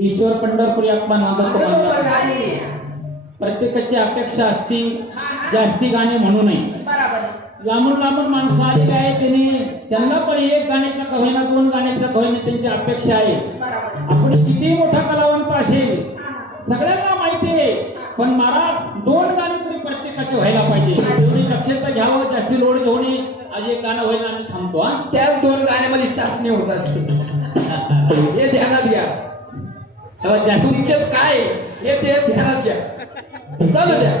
ईश्वर पंढरपुरी आत्मा प्रत्येकाची अपेक्षा असती जास्ती गाणे म्हणू नये. लांबून लांबून माणसं आलेली आहे त्यांना पण एक गाण्याचा कहोयना दोन गाण्याचा कहोयना त्यांची अपेक्षा आहे. आपण किती मोठा कलावंत असेल सगळ्यांना माहिती आहे पण महाराज दोन गाणे तरी प्रत्येकाचे व्हायला पाहिजे. एवढी दक्षता घ्यावं जास्ती लोड घेऊ नये. आज एक गाणं व्हायला आम्ही थांबतो. त्याच दोन गाण्यामध्ये चाचणी होत असते हे ध्यानात घ्या. तुमच्यात काय हे ते ध्यानात घ्या. चालू द्या.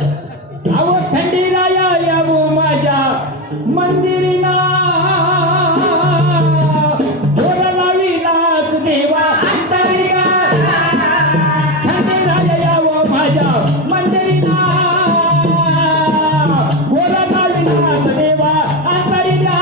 अहो थंडी राया यावो माझ्या मंदिरीना लावीलाच देवा अंतरिया. थंडी राया यावो माझ्या मंदिरीना लावीलाच देवा अंतरिया.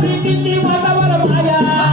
प्रीतीची माझ्यावर माया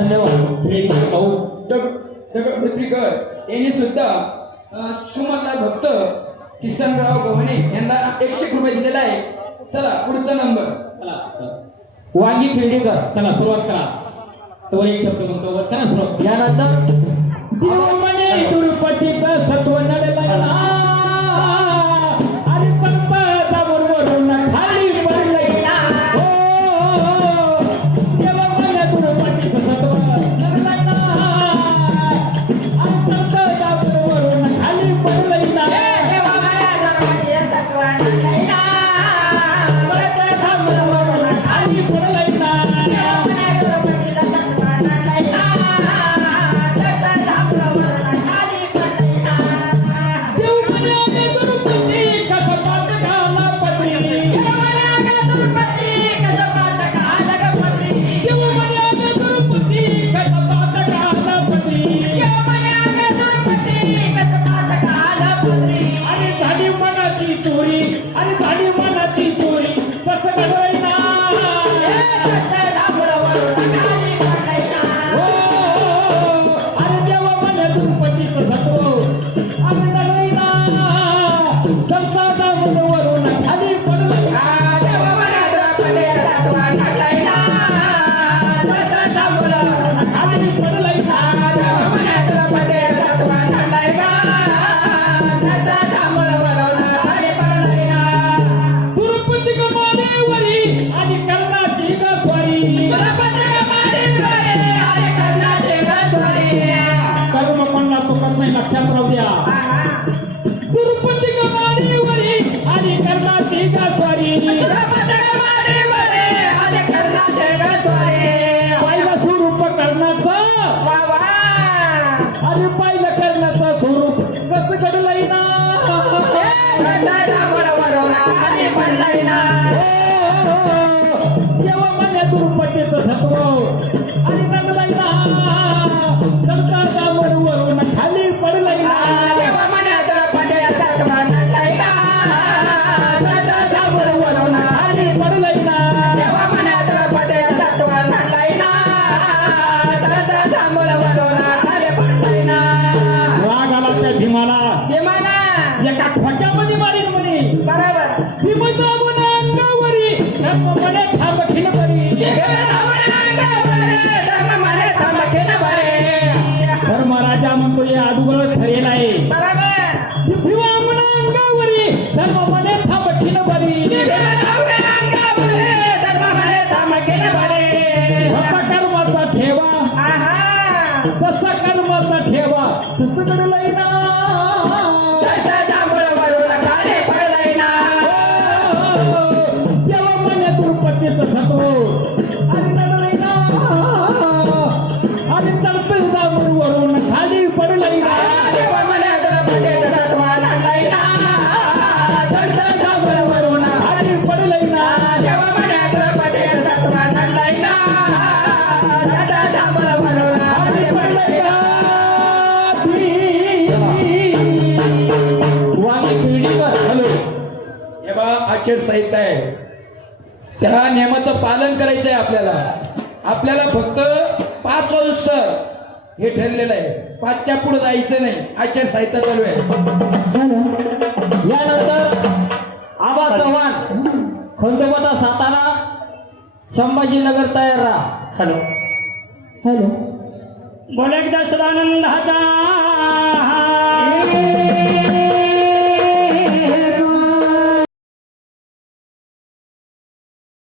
धन्यवाद ठीक आहे भाऊ. जगदत्रीकर यांनी सुद्धा सुमनला भक्त किसनराव गव्हाणे यांना 100 रुपये दिलेला आहे. चला पुढचा नंबर. चला चला. वांगी खिंडीकर चला सुरुवात करा. तो एक शब्द म्हणतो वर करा सुरुवात. यानंतर देव म्हणे दुर्पतीचा सत्व नडला आणि संपदा बरोबरून खाली पडलेला. हो देव म्हणे दुर्पतीचा सत्व नडला आणि संपदा बरोबरून खाली पडलेला. खाली पडलेला. लक्षात राहू द्या. गुरुपती गमाडीवरी आणि कर्णाची गासवारी पहिलं स्वरूप कर्णाचं आणि पहिलं कर्णाचं स्वरूप कसं घडलंय ना. जेव्हा माझ्या गुरुपतीचं सत्व आणि घडलंय ना संतांवर वरून खाली पडलंय ना. खाली पडलंय ना. राग आला त्या भीमाला एका ठोक्यामध्ये मारीन म्हणे. भीमचा गुन्हा अंगावरी म्हणे थांब खिनबरी. धर्मराजा म्हणतो हे अडुगळ ठरेल आहे. भीमा गुन्हा अंगावरी धर्म म्हणे थांब खिनबरी. कर्माचा ठेवा तसा कर्माचा ठेवा तसं घडलंय ना. देवा म्हणे दुर्पतीचं सत्व आणि घडलंय ना. आणि तळपीचा वरून खाली पडलंय ना. वरून खाली पडलंय ना. हे बा आखेर साहित्य आहे. त्या नियमाचं पालन करायचं आहे आपल्याला. आपल्याला फक्त 5 वाजता हे ठरलेलं आहे. 5च्या पुढे जायचं नाही. आखेर साहित्य चालू आहे. यानंतर आबा चव्हाण खंडोबाचा सातारा संभाजीनगर तयार राहा. हॅलो हॅलो बोला एकदा सदानंद